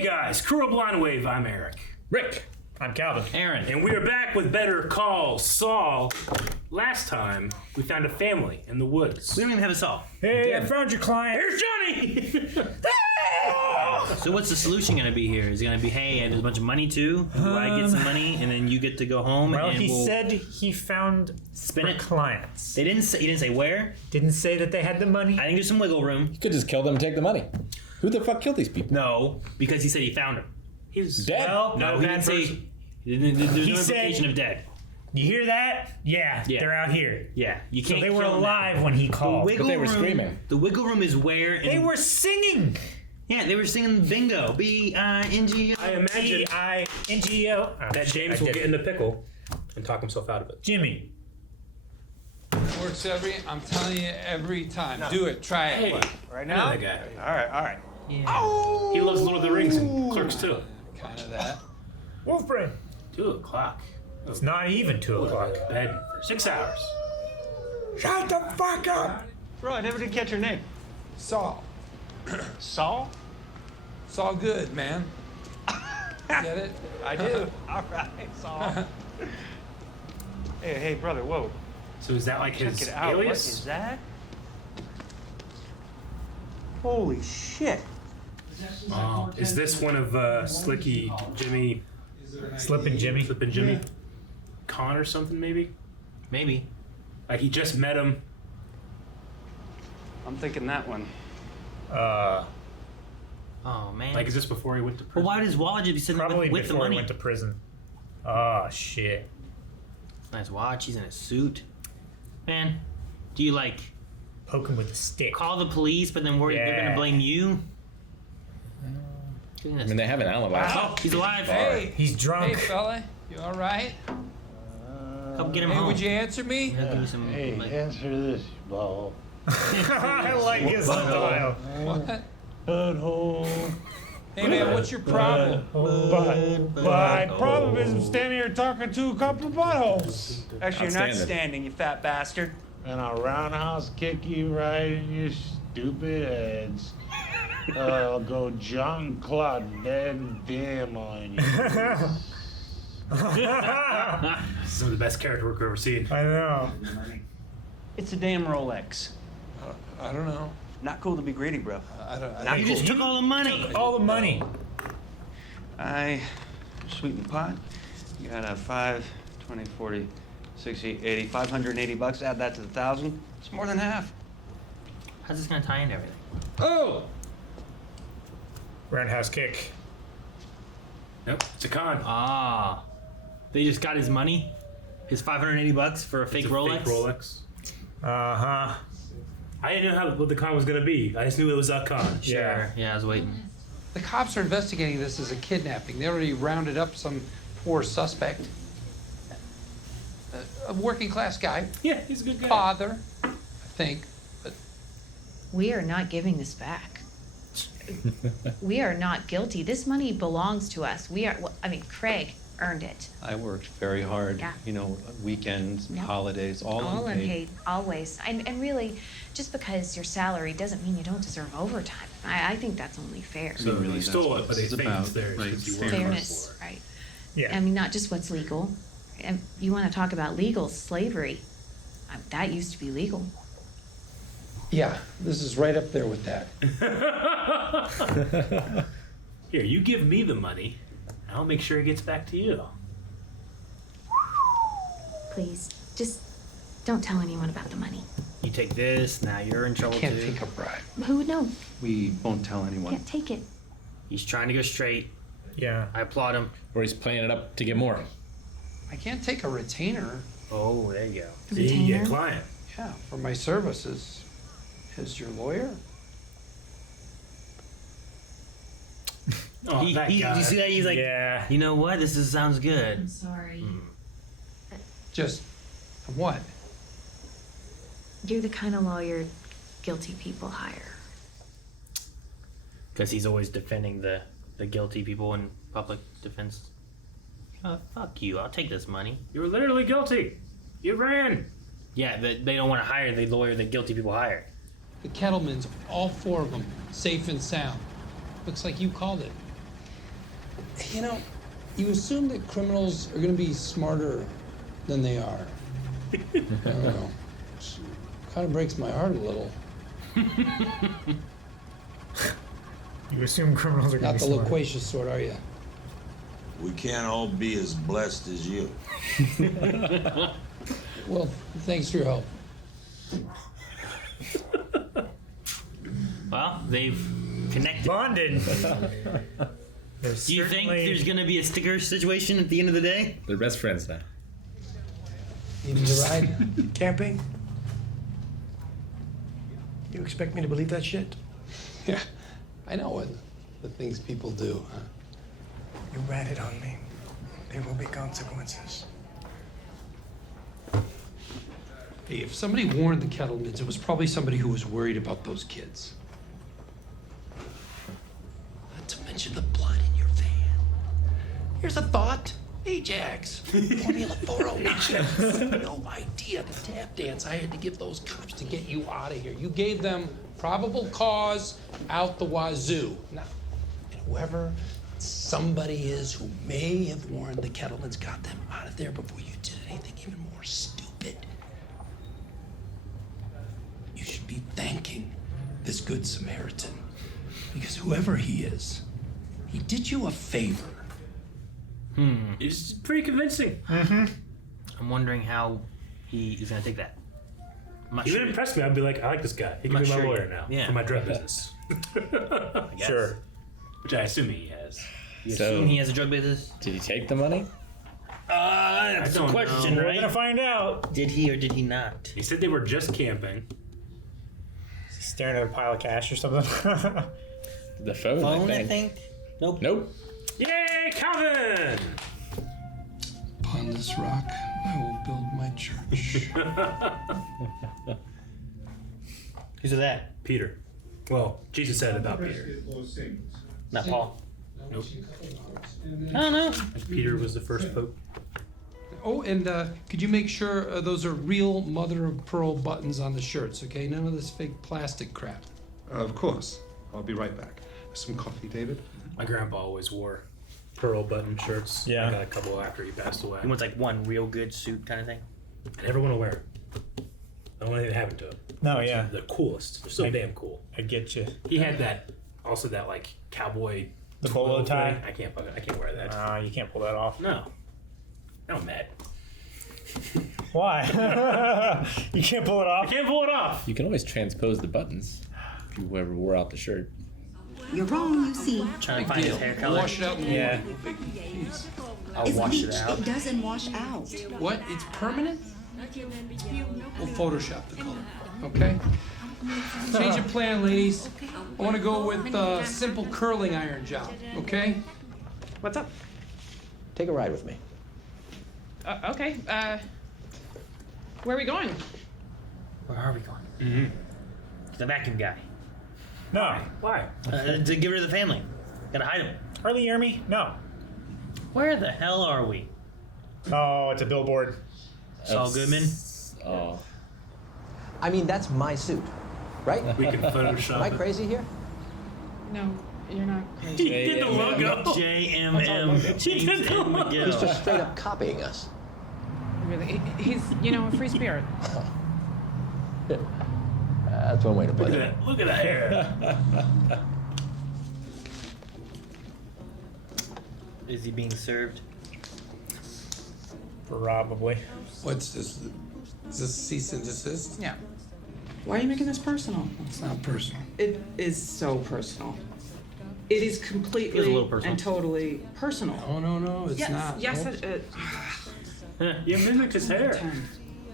Hey guys, Crew of Blind Wave, I'm Eric. Rick. I'm Calvin. Aaron. And we are back with Better Call Saul. Last time, we found a family in the woods. We don't even have a Saul. Hey, I found your client. Here's Johnny! So what's the solution going to be here? Is it going to be, hey, there's a bunch of money too? Do I get some money and then you get to go home? Well, and he we'll said he found spin it. clients. He didn't say where. Didn't say that they had the money. I think there's some wiggle room. You could just kill them and take the money. Who the fuck killed these people? No, because he said he found him. He's Dead? Well, No, not he a didn't bad say. person. There's no He implication said- of dead. You hear that? Yeah, Yeah. they're out here. Yeah, you So can't. they were kill them. alive when he called. Wiggle But they were room- screaming. The wiggle room is where. They were singing. Yeah, they were singing bingo. B-I-N-G-O. I imagine G-I-N-G-O. Oh, that shit, James I will did get it. in the pickle and talk himself out of it. Jimmy. Works I'm telling you every time. Do it. Try it. Hey, Right I know now? that guy. All right. Yeah. He loves Lord of the Rings and Clerks too. Kind of that. Wolfbrain. 2 o'clock. It's not even 2 o'clock. Bed for 6 hours. Shut the fuck up. Bro, I never did catch your name. Saul. Saul? Saul good, man. Get it? I do. All right, Saul. hey, brother, whoa. So is that like Check his it out. What alias? is that? Holy shit. Oh, is this one of Slippin' Jimmy Slippin' Jimmy. Con or something maybe? Maybe. Like he just met him. I'm thinking that one. Oh, man. Like is this before he went to Well, prison? why does Walla just be sitting there Probably with the before money? he went to prison. Oh, shit. Nice watch. He's in a suit. Man, do you, like, Poke him with a stick. call the police, but then worry they're going Yeah. to blame you? I mean, they have an alibi. Wow. He's alive. Hey. He's drunk. Hey, fella. You all right? Come get him Hey, home. would you answer me? He'll give you some, like, Answer this, ball. I like his style. What? Butthole. Hey, man, what's your problem? My problem is I'm standing here talking to a couple of buttholes. Actually, you're not Outstanding. standing, you fat bastard. And I'll roundhouse kick you right in your stupid heads. I'll go John Claude Van Damme on you. Some of the best character work I've ever seen. I know. It's a damn Rolex. I don't know. Not cool to be greedy, bro. I don't you just took all the money. All the money. I sweeten the pot. You got a 5, 20, 40, 60, 80, 580 bucks. Add that to the 1,000. It's more than half. How's this going to tie into everything? Oh! Roundhouse kick. Nope, it's a con. Ah. They just got his money? His 580 bucks for a fake It's a Rolex? Fake Rolex. Uh-huh. I didn't know what the con was gonna be. I just knew it was a con. Sure. Yeah. Yeah, I was waiting. The cops are investigating this as a kidnapping. They already rounded up some poor suspect. A working class guy. Yeah, he's a good guy. Father, I think. But We are not giving this back. We are not guilty. This money belongs to us. Craig earned it. I worked very hard, Yeah. weekends, Yeah. holidays, all All unpaid. unpaid, always. And really, just because your salary doesn't mean you don't deserve overtime. I think that's only fair. So really, they that's stole what it, but they it's think about, it's theirs right, because you worked hard Fairness, for it. right? Yeah. I mean, not just what's legal. And you want to talk about legal slavery? That used to be legal. yeah, this is right up there with that. Here, you give me the money, and I'll make sure it gets back to you. Please, just don't tell anyone about the money. You take this, now you're in trouble Can't too. take a bribe. Who would know? We won't tell anyone. Can't take it. He's trying to go straight. Yeah. I applaud him. Or he's playing it up to get more. I can't take a retainer. Oh, there you go. See, you get Retainer? client. Yeah, for my services as your lawyer. Oh, that guy. You see that? He's like, Yeah. you know what? Sounds good. I'm sorry. Just what? You're the kind of lawyer guilty people hire. Because he's always defending the guilty people in public defense. Fuck you. I'll take this money. You were literally guilty. You ran. Yeah, they don't want to hire the lawyer the guilty people hire. The Kettlemans, all 4 of them, safe and sound. Looks like you called it. You know, you assume that criminals are going to be smarter than they are. I don't know. Kind of breaks my heart a little. You assume criminals are going Not to the be smart. loquacious sort, are you? We can't all be as blessed as you. Well, thanks for your help. Well, they've connected. Bonded. Do you think there's gonna be a sticker situation at the end of the day? They're best friends now. You need a ride? Camping? You expect me to believe that shit? Yeah, I know what the things people do. Huh? You ratted on me. There will be consequences. Hey, if somebody warned the Kettlemans, it was probably somebody who was worried about those kids. Not to mention the blood in your van. Here's a thought. Ajax. Formula 409. No idea the tap dance I had to give those cops to get you out of here. You gave them probable cause out the wazoo. Now, and whoever somebody is who may have warned the Kettlemans got them out of there before you did anything even more stupid. You should be thanking this good Samaritan. Because whoever he is, he did you a favor. It's pretty convincing. I'm wondering how he is gonna take that. I'm not He sure. would impress me. I'd be like, I like this guy. He can I'm be not my sure lawyer yet. now Yeah. for my drug business. I guess. Sure. Which I assume he has. You So- assume he has a drug business? Did he take the money? That's I the don't question, know. We're right? gonna find out. Did he or did he not? He said they were just camping. Is he staring at a pile of cash or something? The phone, Phone, I think. Nope. Nope. Yay, Calvin! Upon this rock, I will build my church. Who's that? Peter. Well, Jesus said about Peter. Not Paul. Nope. I don't know. Peter was the first pope. Oh, and could you make sure those are real mother of pearl buttons on the shirts, okay? None of this fake plastic crap. Of course. I'll be right back. Some coffee, David? My grandpa always wore pearl button shirts. Yeah. I got a couple after he passed away. He wants like one real good suit kind of thing. I never want to wear it. I don't want anything to happen to it. No, yeah. They're coolest. They're so damn cool. I get you. He had that, also that like cowboy. The bolo twirl tie? thing. I can't wear that. You can't pull that off. No. No, I'm mad. Why? You can't pull it I off? can't pull it off. You can always transpose the buttons. If you ever wore out the shirt. You're wrong, you see. Trying to find his hair color. Wash it out in the Yeah. morning. I'll It's wash it bleach. out. It doesn't wash out. What? It's permanent? We'll Photoshop the color, okay? Change of plan, ladies. I want to go with simple curling iron job, okay? What's up? Take a ride with me. Okay. Where are we going? Where are we going? Mm-hmm. The vacuum guy. No. Why? To get rid of the family. Gotta hide him. Are they hear me? No. Where the hell are we? Oh, it's a billboard. Saul Goodman? Oh. I mean, that's my suit, right? We can Photoshop Am I it. crazy here? No, you're not crazy. He did the logo. JMM. James and He's Miguel. just straight up copying us. Really, he's a free spirit. That's one way to put Look it. at that. Look at that hair. Is he being served? Probably. What's this? Is this cease and desist? Yeah. Why are you making this personal? It's not personal. It is so personal. It is It is a completely little personal. and totally personal. No, it's yes, not. Yes, Nope. You mimicked his hair.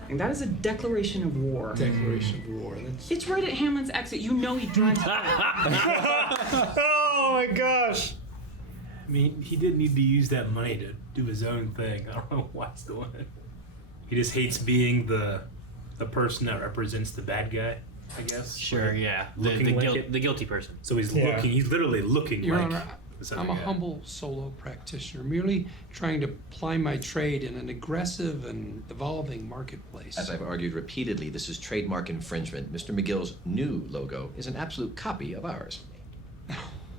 And that is a declaration of war. Declaration of war. That's... It's right at Hamlin's exit. You know he drives. Oh my gosh. I mean, he didn't need to use that money to do his own thing. I don't know why he's doing it. He just hates being the person that represents the bad guy, I guess. Sure, Like, yeah. looking like it. The guilty person. So he's Yeah. he's literally looking Your like Honor, this other I'm a guy. humble solo practitioner, merely trying to ply my trade in an aggressive and evolving marketplace. As I've argued repeatedly, this is trademark infringement. Mr. McGill's new logo is an absolute copy of ours.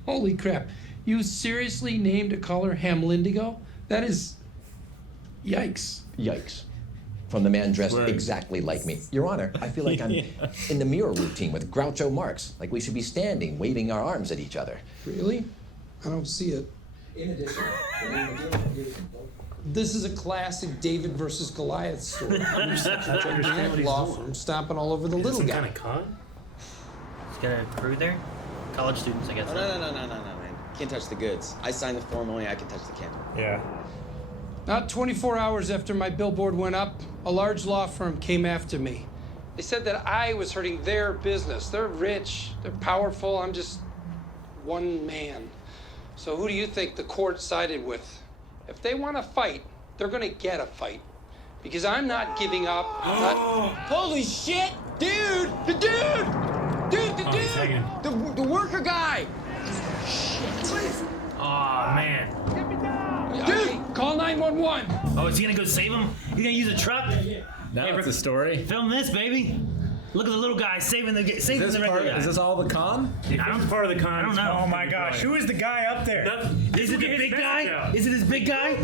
Holy crap. You seriously named a color Hamlindigo? That is... Yikes. Yikes. From the man dressed exactly like me. Your Honor, I feel like I'm in the mirror routine with Groucho Marx. Like we should be standing, waving our arms at each other. Really? I don't see it. In addition, this is a classic David versus Goliath story. You're such a gigantic law firm stomping all over the little guy. Some kind of con? He's got a crew there? College students, I guess. Oh, no, man. Can't touch the goods. I signed the form, only I can touch the camera. Yeah. Not 24 hours after my billboard went up, a large law firm came after me. They said that I was hurting their business. They're rich, they're powerful, I'm just one man. So who do you think the court sided with? If they want to fight, they're gonna get a fight. Because I'm not giving up. Holy shit! Dude! The worker guy! Oh man. Dude, call 911. Oh, is he gonna go save him? He's gonna use a truck? Now it's a story. Film this, baby. Look at the little guy saving the regular guy. Is this all the con? I don't part of the con. I don't know. Oh my gosh, who is the guy up there? Is it the big guy? Is it his big guy?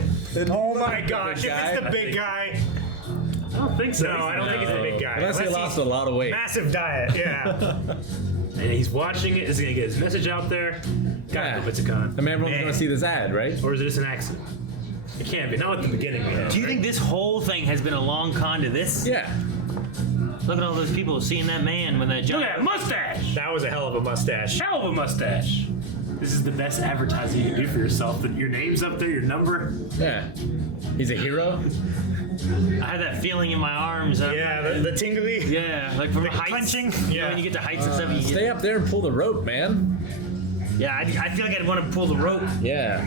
Oh my gosh, if it's the big guy. I don't think so. No, I don't think it's the big guy. Unless he lost a lot of weight. Massive diet, yeah. And he's watching it. Is he gonna get his message out there? God, I hope it's a con. I mean, everyone's gonna see this ad, right? Or is it just an accident? It can't be. Not at the beginning. Do you think this whole thing has been a long con to this? Yeah. Look at all those people seeing that man with that giant mustache. That was a hell of a mustache. Hell of a mustache. This is the best advertising you can do for yourself. That your name's up there, your number. Yeah. He's a hero. I had that feeling in my arms. Yeah, the tingly. Yeah, like from the heights. Clenching. You know, when you get to heights and stuff, you Stay up there and pull the rope, man. Yeah, I feel like I'd want to pull the rope. Yeah.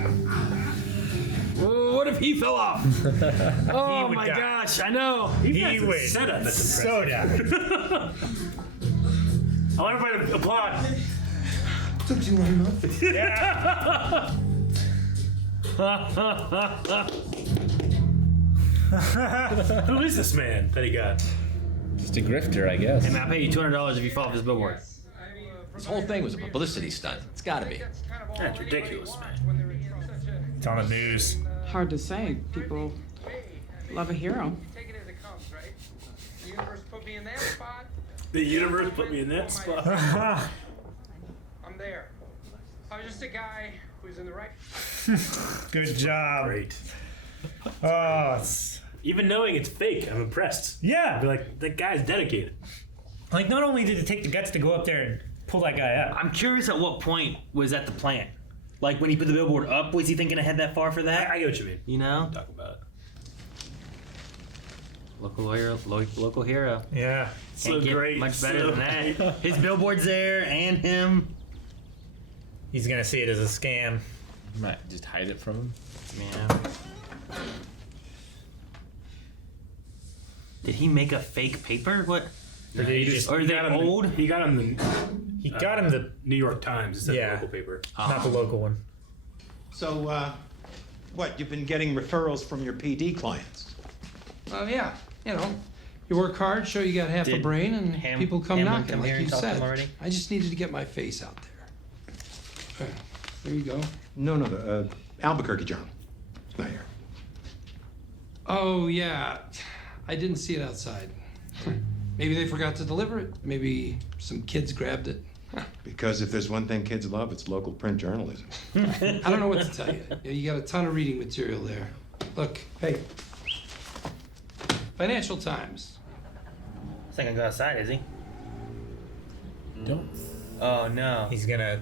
What if he fell off? Oh my die. gosh, I know. He would. Setup. That's So impressive. I want everybody to applaud. Took you long enough. Yeah. Who is this man that he got? Just a grifter, I guess. Hey man, I'll pay you $200 if you fall off this billboard. This whole thing was a publicity stunt. It's gotta be. That's ridiculous, man. It's on the news. Hard to say. People love a hero. The universe put me in that spot. I'm there. I was just a guy who's in the right. Good job. Great. Oh, Even knowing it's fake, I'm impressed. yeah. I'd be like, that guy's dedicated. Like, not only did it take the guts to go up there and pull that guy up. I'm curious at what point was at the plant. Like when he put the billboard up, was he thinking ahead that far for that? I get what you mean. You know? Talk about it. Local hero. Yeah. Can't get great. much better So than that. His billboard's there and him. He's gonna see it as a scam. Might just hide it from him. Yeah. Did he make a fake paper? What? Or did he just? Or are they old? He got him the. He got him the New York Times instead of Yeah. the local paper. not the local one. So, what, you've been getting referrals from your PD clients? Yeah, you know, you work hard, show you got half a Did brain, and people come Hamlin knocking, come like here you and talk to said. him already? I just needed to get my face out there. There you go. No, the Albuquerque Journal. It's not here. Oh, yeah. I didn't see it outside. Maybe they forgot to deliver it. Maybe some kids grabbed it. Because if there's one thing kids love, it's local print journalism. I don't know what to tell you. You got a ton of reading material there. Look, hey. Financial Times. He's not gonna go outside, is he? Don't. Oh no. He's gonna.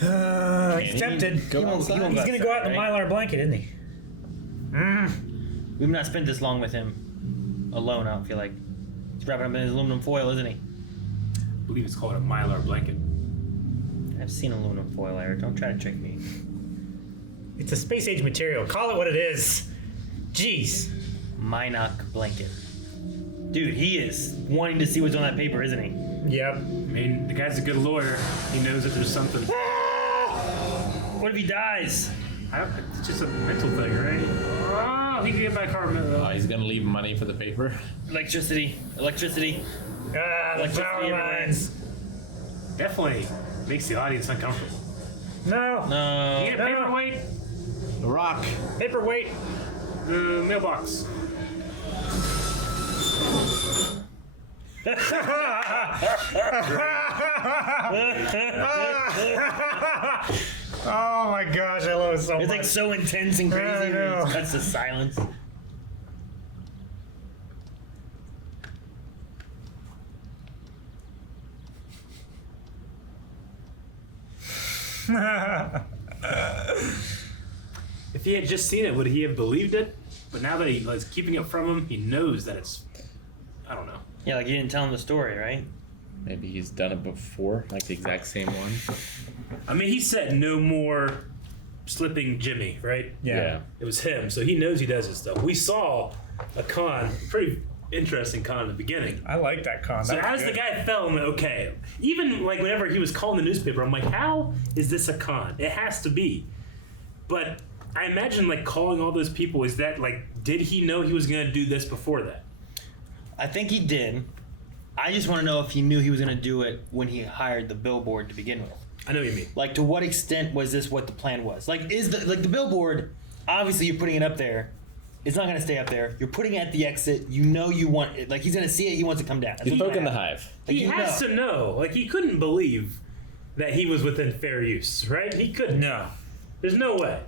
He's tempted. Go He's outside. gonna go out in the right? Mylar blanket, isn't he? We've not spent this long with him alone, I don't feel like. He's wrapping up in his aluminum foil, isn't he? I believe it's called a Mylar blanket. I've seen aluminum foil, Eric. Don't try to trick me. It's a space age material. Call it what it is. Jeez. Minoc blanket. Dude, he is wanting to see what's on that paper, isn't he? Yep. I mean, the guy's a good lawyer. He knows that there's something. What if he dies? It's just a mental thing, right? Oh, he can get by car. Oh, he's gonna leave money for the paper. Electricity. Electricity. The power lines. Definitely makes the audience uncomfortable. No. No. You get a paperweight? The rock. Paperweight. The mailbox. Oh my gosh, I love it so much. It's like so intense and crazy. I know. It cuts to silence. If he had just seen it, would he have believed it? But now that he's keeping it from him, he knows that it's, I don't know. Yeah, like you didn't tell him the story, right? Maybe he's done it before, like the exact same one. I mean, he said no more slipping Jimmy, right? Yeah. It was him, so he knows he does this stuff. We saw a con, pretty interesting con in the beginning. I like that con. So That was as the good. guy fell, I'm like, okay. Even like whenever he was calling the newspaper, I'm like, how is this a con? It has to be. But I imagine like calling all those people, is that like, did he know he was going to do this before that? I think he did. I just want to know if he knew he was going to do it when he hired the billboard to begin with. I know what you mean. Like, to what extent was this what the plan was? Like, is the billboard? Obviously, you're putting it up there. It's not going to stay up there. You're putting it at the exit. You know you want it. Like, he's going to see it. He wants to come down. He's poking the hive. Like, He has to know. Like, he couldn't believe that he was within fair use, right? He couldn't. No. There's no way.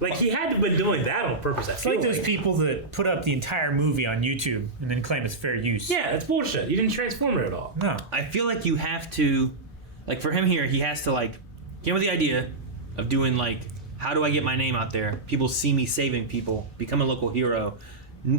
Like, he had to have been doing that on purpose. It's like those people that put up the entire movie on YouTube and then claim it's fair use. Yeah, that's bullshit. You didn't transform it at all. No. I feel like you have to, like, for him here, he has to, like, came with the idea of doing, like, how do I get my name out there? People see me saving people. Become a local hero.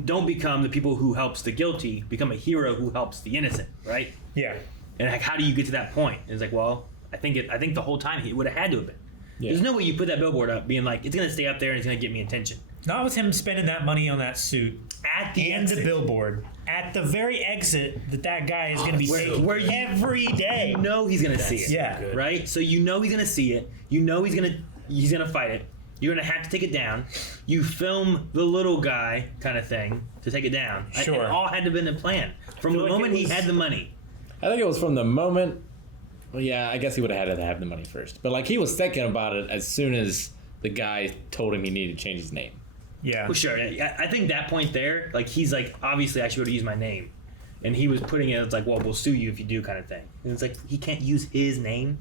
Don't become the people who helps the guilty. Become a hero who helps the innocent, right? Yeah. And like, how do you get to that point? And it's like, well, I think the whole time he would have had to have been. Yeah. There's no way you put that billboard up being like, it's going to stay up there and it's going to get me attention. Not with him spending that money on that suit at the and exit. the billboard at the very exit that guy is going to be taking every day. You know he's going to see it. Yeah. Right? So you know he's going to see it. You know he's going to fight it. You're going to have to take it down. You film the little guy kind of thing to take it down. Sure. It all had to have been a plan from the moment he had the money. I think it was from the moment. Well, yeah, I guess he would have had to have the money first. But like he was thinking about it as soon as the guy told him he needed to change his name. Yeah. Well, sure. I think that point there, like he's like, obviously I should be able to use my name. And he was putting it, it's like, well, we'll sue you if you do kind of thing. And it's like, he can't use his name.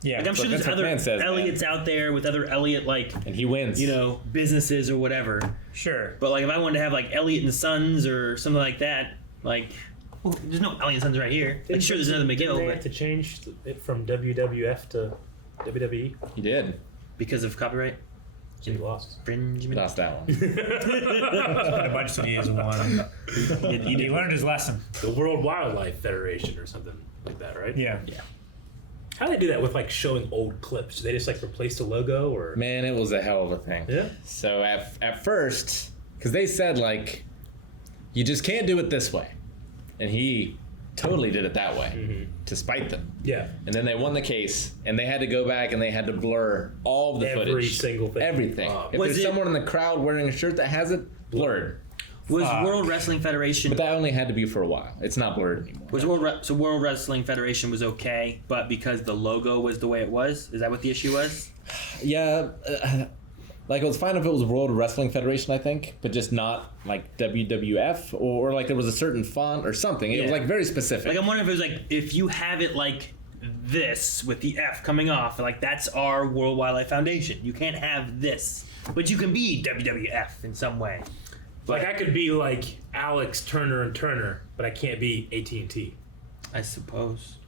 Yeah. Like I'm sure there's other Elliots out there with other Elliot, like, and he wins, you know, businesses or whatever. Sure. But like if I wanted to have like Elliot and Sons or something like that, like, well, there's no Elliot and Sons right here. Like, sure, there's another McGill. They But had to change it from WWF to WWE. He did. Because of copyright? So he lost. Infringement? Lost that one. It's been a bunch that he hasn't won. He learned his lesson. The World Wildlife Federation or something like that, right? Yeah. Yeah. How do they do that with like showing old clips? Do they just like replace the logo or? Man, it was a hell of a thing. Yeah. So at first, because they said like, you just can't do it this way, and he totally did it that way to spite them. Yeah. And then they won the case, and they had to go back and they had to blur all of the footage. Every single thing. Everything. If Was there's it- someone in the crowd wearing a shirt that has it, blurred. Was World Wrestling Federation... But that only had to be for a while. It's not blurred anymore. Was World Wrestling Federation was okay, but because the logo was the way it was? Is that what the issue was? Yeah, like it was fine if it was World Wrestling Federation, I think, but just not like WWF or like there was a certain font or something. It was like very specific. Like I'm wondering if it was like, if you have it like this with the F coming off, like that's our World Wildlife Foundation. You can't have this, but you can be WWF in some way. Like I could be like Alex Turner and Turner, but I can't be AT&T. I suppose.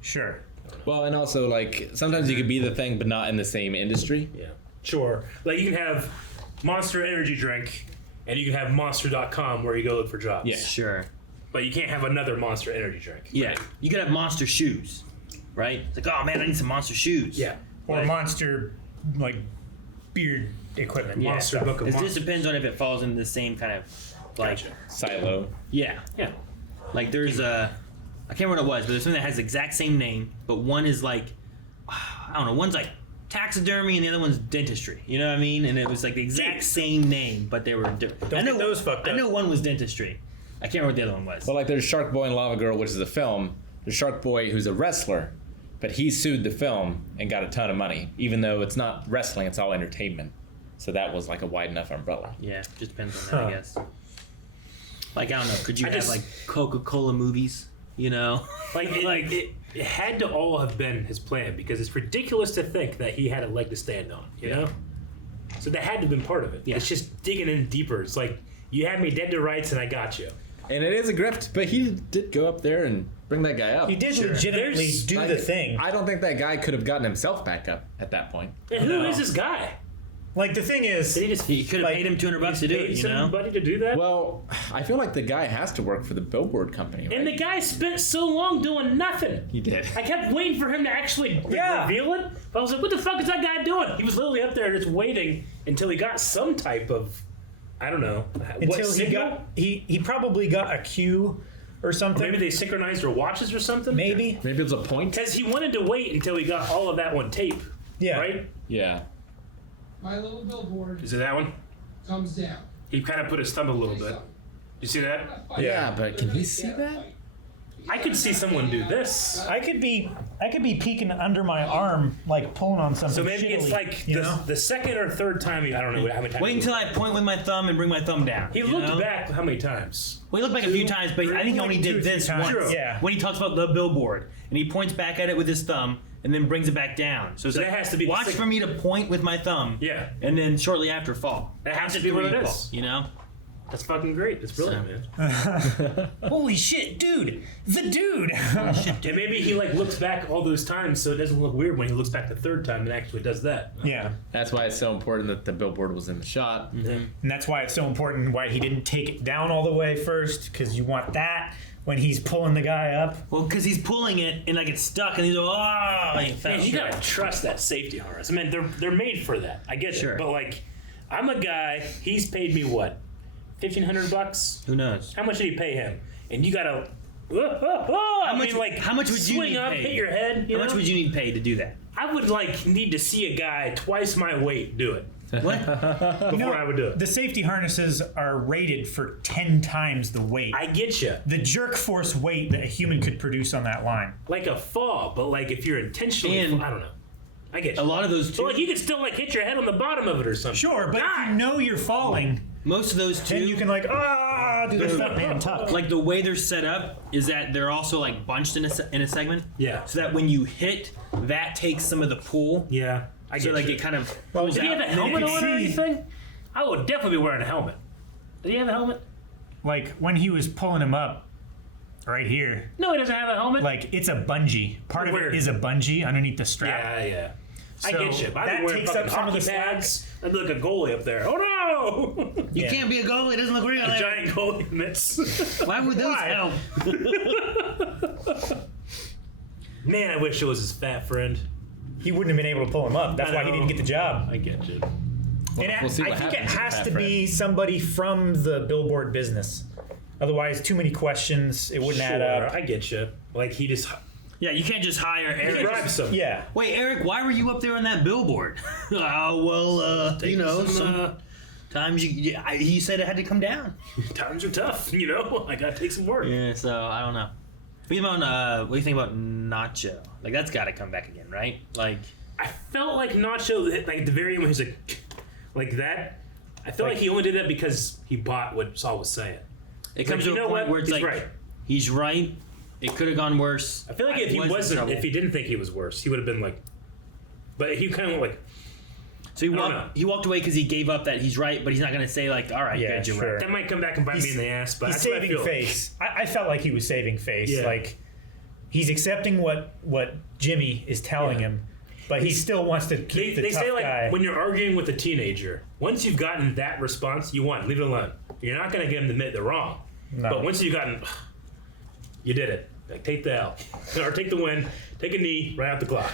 Sure. Well, and also like sometimes you could be the thing, but not in the same industry. Yeah. Sure. Like you can have Monster Energy Drink, and you can have Monster.com where you go look for jobs. Yeah, sure. But you can't have another Monster Energy Drink. Yeah, you could have Monster shoes, right? It's like, oh man, I need some Monster shoes. Yeah. Or Monster, like, beard equipment. Yeah. Monster Book of It Monsters. just depends on if it falls into the same kind of like silo. Yeah. Yeah. Like there's I can't remember what it was, but there's something that has the exact same name, but one is like, I don't know, one's like taxidermy and the other one's dentistry. You know what I mean? And it was like the exact same name, but they were different. Don't get those fucked up. I know one was dentistry. I can't remember what the other one was. Well, like there's Shark Boy and Lava Girl, which is a film. There's Shark Boy, who's a wrestler, But he sued the film and got a ton of money, even though it's not wrestling, it's all entertainment. So that was like a wide enough umbrella. Yeah, just depends on that, I guess. Like, I don't know, could you have like Coca-Cola movies, you know? It had to all have been his plan, because it's ridiculous to think that he had a leg to stand on, you know? So that had to have been part of it. Yeah. It's just digging in deeper. It's like, you had me dead to rights and I got you. And it is a grift, but he did go up there and bring that guy up. He did legitimately do the thing. I don't think that guy could have gotten himself back up at that point. And who is this guy? Like, the thing is, he could have paid him $200 to do it, you know? Somebody to do that? Well, I feel like the guy has to work for the billboard company, right? And the guy spent so long doing nothing. He did. I kept waiting for him to actually reveal it. But I was like, what the fuck is that guy doing? He was literally up there just waiting until he got some type of, I don't know. Until he probably got a cue or something. Or maybe they synchronized their watches or something. Maybe it was a point. Because he wanted to wait until he got all of that on tape. Yeah. Right? Yeah. My little billboard Is it that one? comes down. He kind of put his thumb a little bit. You see that? Yeah, but can he see that? I could see someone do this. I could be peeking under my arm, like pulling on something. So maybe it's like the second or third time. I don't know how many times. Wait until I point with my thumb and bring my thumb down. He looked back how many times? Well, he looked back a few times, but I think he only did this once. Yeah. When he talks about the billboard, and he points back at it with his thumb, and then brings it back down. So it's So like, that has to be the watch for me to point with my thumb. Yeah. And then shortly after fall. That has to Count be what three it fall, is. you know? That's fucking great. It's brilliant, man. Holy shit, dude! The dude! And maybe he like looks back all those times, so it doesn't look weird when he looks back the third time and actually does that. Yeah. That's why it's so important that the billboard was in the shot. And that's why it's so important why he didn't take it down all the way first, because you want that when he's pulling the guy up. Well, because he's pulling it and like it's stuck, and he's like, Man, you gotta trust that safety harness. I mean, they're made for that. I get it, but like, I'm a guy. He's paid me what, $1,500? Who knows? How much did he pay him? And you gotta. How much would you swing need up, paid? hit your head? How much would you need paid to do that? I would like need to see a guy twice my weight do it. What? Before I would do it. The safety harnesses are rated for 10 times the weight. I get you. The jerk force weight that a human could produce on that line. Like a fall, but like if you're intentionally, And I don't know. I get you. A lot of those So too. like you could still like hit your head on the bottom of it or something. Sure, but if you know you're falling, most of those then too. you can like do the stuntman tuck. Like the way they're set up is that they're also like bunched in a segment. Yeah. So that when you hit, that takes some of the pull. Yeah. I So get like you. it kind of. Well, pulls did he out. have a helmet on or anything? I would definitely be wearing a helmet. Did he have a helmet? Like when he was pulling him up, right here. No, he doesn't have a helmet. Like it's a bungee. Part of Where? it is a bungee underneath the strap. Yeah. I So get you. But I'd that be wearing takes fucking up some of hockey the slack. pads. I'd be like a goalie up there. Oh no! You can't be a goalie. It doesn't look real. A giant goalie mitts. Why would those help? Man, I wish it was his fat friend. He wouldn't have been able to pull him up. That's I why he know. didn't get the job. I get you. And we'll see I what think it happens with has Pat to Fred. be somebody from the billboard business. Otherwise, too many questions. It wouldn't add up. I get you. Like he just. Yeah, you can't just hire Eric. Bribe some. Yeah. Wait, Eric, why were you up there on that billboard? You know, sometimes he said it had to come down. Times are tough, you know. I gotta take some work. Yeah, so I don't know. What do you think about Nacho? Like that's got to come back again, right? Like I felt like Nacho, like at the very end, when he was like that. I felt like he only did that because he bought what Saul was saying. it comes to a point where it's He's like right. he's right. It could have gone worse. I feel like if he wasn't, if he didn't think he was worse, he would have been like. But he kind of went like. So he walked away because he gave up that he's right, but he's not going to say like, all right, Yeah, good, you're sure. right. That might come back and bite me in the ass, but He's that's what I saving feel. face. I felt like he was saving face. Yeah. Like he's accepting what Jimmy is telling him, but he still wants to keep the They tough say like guy. when you're arguing with a teenager, once you've gotten that response, you want leave it alone. You're not going to get them to admit they're wrong. No. But once you've gotten, you did it. Like take the L or take the win, take a knee right out the clock.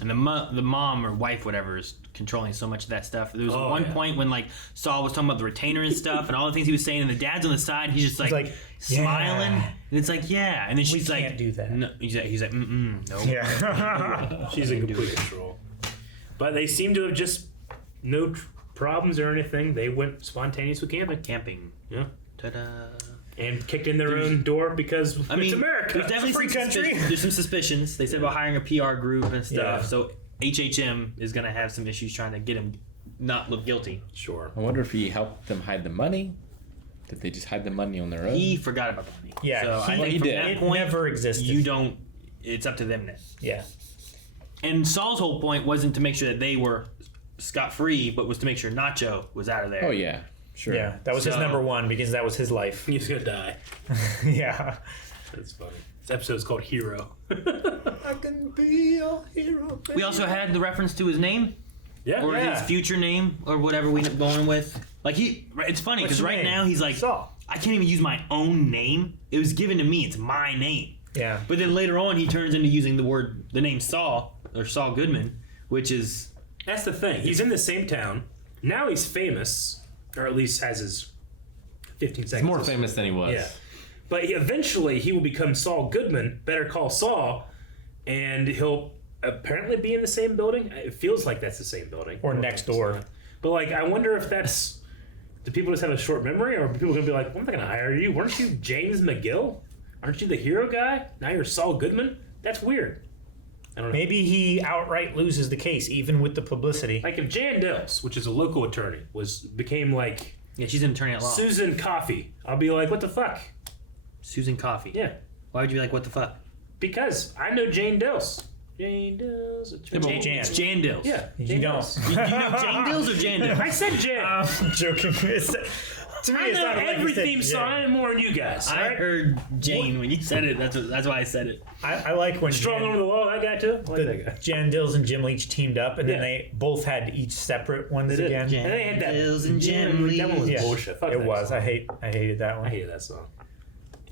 And the mom or wife, whatever, is controlling so much of that stuff. There was one point when like Saul was talking about the retainer and stuff, and all the things he was saying, and the dad's on the side. He's just like smiling, and it's like, yeah. And then she's like, can't do that. No, he's like, no. Yeah. She's in complete control. But they seem to have just no problems or anything. They went spontaneous with camping. Camping. Yeah. Ta-da. And kicked in their own door because it's America. There's definitely there's some suspicions. They said about hiring a PR group and stuff. Yeah. So HHM is going to have some issues trying to get him not look guilty. Sure. I wonder if he helped them hide the money. Did they just hide the money on their own? He forgot about the money. Yeah, so I think he from did. that It point, never existed. You don't. It's up to them now. Yeah. And Saul's whole point wasn't to make sure that they were scot-free, but was to make sure Nacho was out of there. Oh yeah, sure. Yeah, that was his number one because that was his life. He's gonna die. Yeah. That's funny. This episode's called Hero. I can be your hero. Baby. We also had the reference to his name. Yeah. Or Yeah. his future name, or whatever we end up going with. Like it's funny because right now he's like, Saul. I can't even use my own name. It was given to me. It's my name. Yeah. But then later on, he turns into using the name Saul or Saul Goodman, which is That's the thing. He's in the same town. Now he's famous, or at least has his 15 seconds. He's more famous than he was. Yeah. But eventually he will become Saul Goodman, Better Call Saul, and he'll apparently be in the same building. It feels like that's the same building. Or next door. But like, I wonder if that's... Do people just have a short memory, or are people going to be like, I'm not going to hire you. Weren't you James McGill? Aren't you the hero guy? Now you're Saul Goodman? That's weird. I don't know. Maybe he outright loses the case, even with the publicity. Like if Jan Dills, which is a local attorney, became like... Yeah, she's an attorney at law. Susan Coffey. I'll be like, what the fuck? Susan Coffey. Yeah. Why would you be like, what the fuck? Because I know Jane Dills. Jane Dills. It's Jan Dills. Yeah. You Jane don't. Dills. Do you know Jane Dills or Jan Dills? I said Jan. I'm joking. To me, I it's know not like every you said theme song. Jane. I'm more than you guys. I alright? heard Jane when you said it. That's why I said it. I like when Strong over the wall. That guy too. I like that guy. Jan Dills and Jim Leach teamed up, and then Yeah. they both had each separate ones They did. again. And they had that. Dills and Jim That one was Yeah. bullshit. Fuck It that was. song. I hated that one. I hated that song.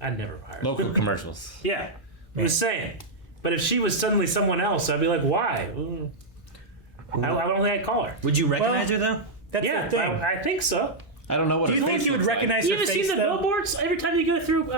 I'd never hire. Local commercials. Yeah. I'm just saying. But if she was suddenly someone else, I'd be like, why? I don't think I'd call her. Would you recognize her though? That's Yeah, the thing. I think so. I don't know what Do you her think face you would looks like. recognize You her ever face, seen the though? billboards? Every time you go through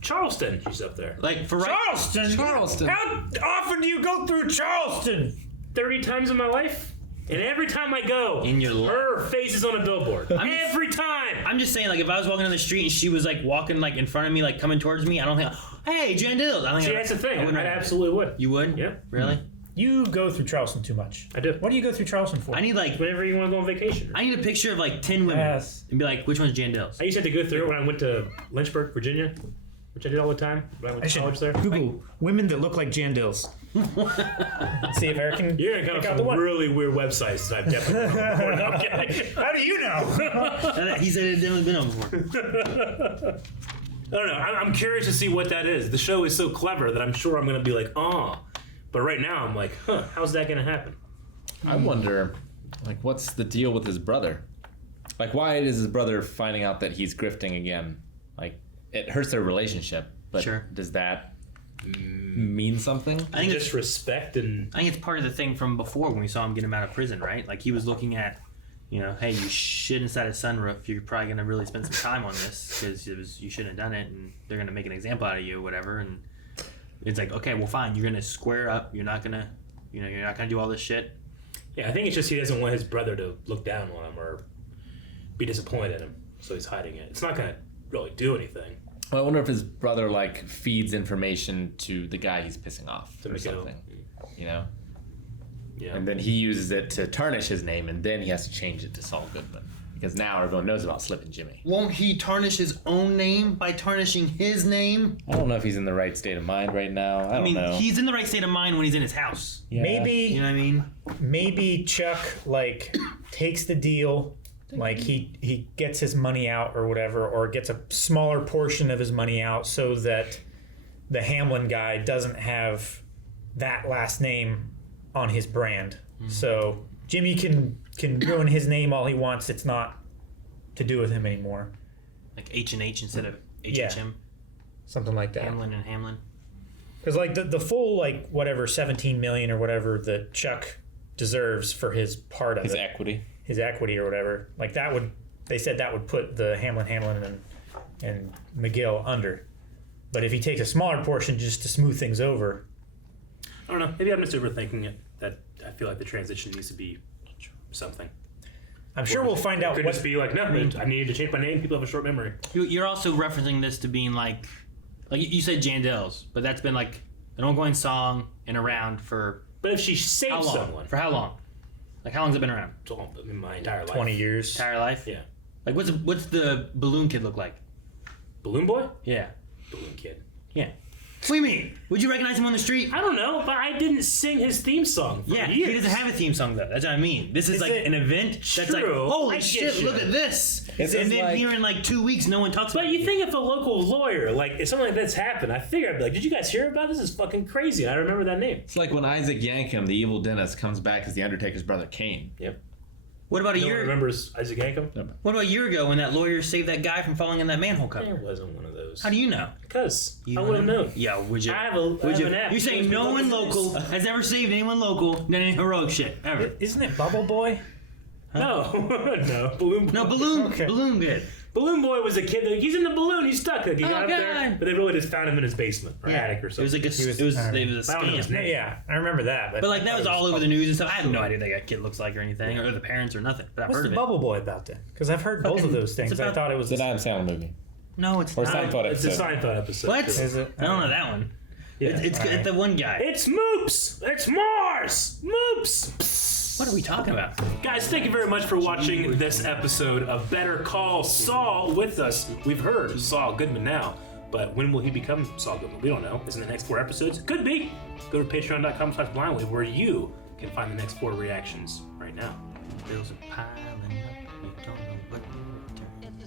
Charleston, she's up there. Like for Charleston. How often do you go through Charleston? 30 times in my life. And every time I go, In your life. her face is on a billboard. Every time. I'm just saying, like, if I was walking down the street and she was like walking like in front of me, like coming towards me, I don't think, hey, Jan Dills. I don't think See, that's the thing. I wouldn't- absolutely would. You would? Yeah. Really? You go through Charleston too much. I do. What do you go through Charleston for? I need like Whenever you want to go on vacation. I need a picture of like 10 women Yes. and be like, which one's Jan Dills? I used to have to go through it when I went to Lynchburg, Virginia, which I did all the time when I went I to college should there. Google women that look like Jan Dills. See if Eric can You're going to pick come out up the with one. really weird websites that I've definitely been on. I'm kidding. How do you know? He said it had never been on before. I don't know. I'm curious to see what that is. The show is so clever that I'm sure I'm going to be like, oh. But right now I'm like, how's that going to happen? I wonder, like, what's the deal with his brother? Like, why is his brother finding out that he's grifting again? Like, it hurts their relationship, but Sure. does that mean something? I think it's Disrespect and... I think it's part of the thing from before when we saw him get him out of prison, right? Like he was looking at, you know, hey, you shit inside a sunroof. You're probably gonna really spend some time on this because you shouldn't have done it, and they're gonna make an example out of you, or whatever. And it's like, okay, well, fine. You're gonna square up. You're not gonna do all this shit. Yeah, I think it's just he doesn't want his brother to look down on him or be disappointed in him, so he's hiding it. It's not going to really do anything. Well, I wonder if his brother, like, feeds information to the guy he's pissing off To or make it something. You know? Yeah. And then he uses it to tarnish his name, and then he has to change it to Saul Goodman. Because now everyone knows about Slippin' Jimmy. Won't he tarnish his own name by tarnishing his name? I don't know if he's in the right state of mind right now. I don't know. He's in the right state of mind when he's in his house. Yeah. Maybe You know what I mean? maybe Chuck like takes the deal, like he gets his money out or whatever, or gets a smaller portion of his money out so that the Hamlin guy doesn't have that last name on his brand. So Jimmy can ruin his name all he wants. It's not to do with him anymore. Like H&H instead of Yeah. HHM. Something like that. Hamlin and Hamlin. Because like the full like whatever 17 million or whatever that Chuck deserves for his part of his it, his equity or whatever, like that would, they said that would put the Hamlin and McGill under. But if he takes a smaller portion just to smooth things over, I don't know. Maybe I'm just overthinking it. That I feel like the transition needs to be something. I'm sure we'll find out Could what. just be like, no, I needed to change my name. People have a short memory. You're also referencing this to being like you said Jandel's, but that's been like an ongoing song and around for. But if she saved someone, for how long? Like how long's it been around? In my entire life. 20 years. Entire life? Yeah. Like what's the balloon kid look like? Balloon boy? Yeah. Balloon kid. Yeah. What do you mean? Would you recognize him on the street? I don't know, but I didn't sing his theme song for years. He doesn't have a theme song though. That's what I mean. This is like an event that's like, true. holy I get shit, you. look at this. It's and then like- here in like 2 weeks, no one talks about But you think if a local lawyer, like if something like this happened, I figure I'd be like, did you guys hear about this? This is fucking crazy. And I remember that name. It's like when Isaac Yankem, the evil dentist, comes back as the Undertaker's brother Kane. Yep. What about a No one year? remembers Isaac Yankem? What about a year ago when that lawyer saved that guy from falling in that manhole cover? It wasn't one of those. How do you know? Because You I would have known. Yeah, would you? I have an app. You're saying no one local has ever saved anyone local done any heroic shit ever? Isn't it Bubble Boy? No, no, Balloon Boy. No, balloon good. Balloon Boy was a kid. Like, he's in the balloon. He's stuck. Like, he got up there, God. but they really just found him in his basement or attic or It something. was like a was- it was I a I don't know his scam. name. Yeah, I remember that. But like that was all over the news and stuff. I have no idea what that kid looks like or anything, or the parents or nothing. But I've What's heard the of it. Bubble Boy about then? Because I've heard both of those things. I about- thought it was It's an Adam Sandler movie. No, it's Or not. Seinfeld It's a episode. Seinfeld episode. What? Is it? I don't know that one. Yeah. It's All right. the one guy. It's Moops. It's Mars. Moops. What are we talking about? Guys, thank you very much for watching this episode of Better Call Saul with us. We've heard Saul Goodman now, but when will he become Saul Goodman? We don't know. Is it in the next 4 episodes? Could be. Go to patreon.com/blindwave where you can find the next 4 reactions right now. Bills are piling up. We don't know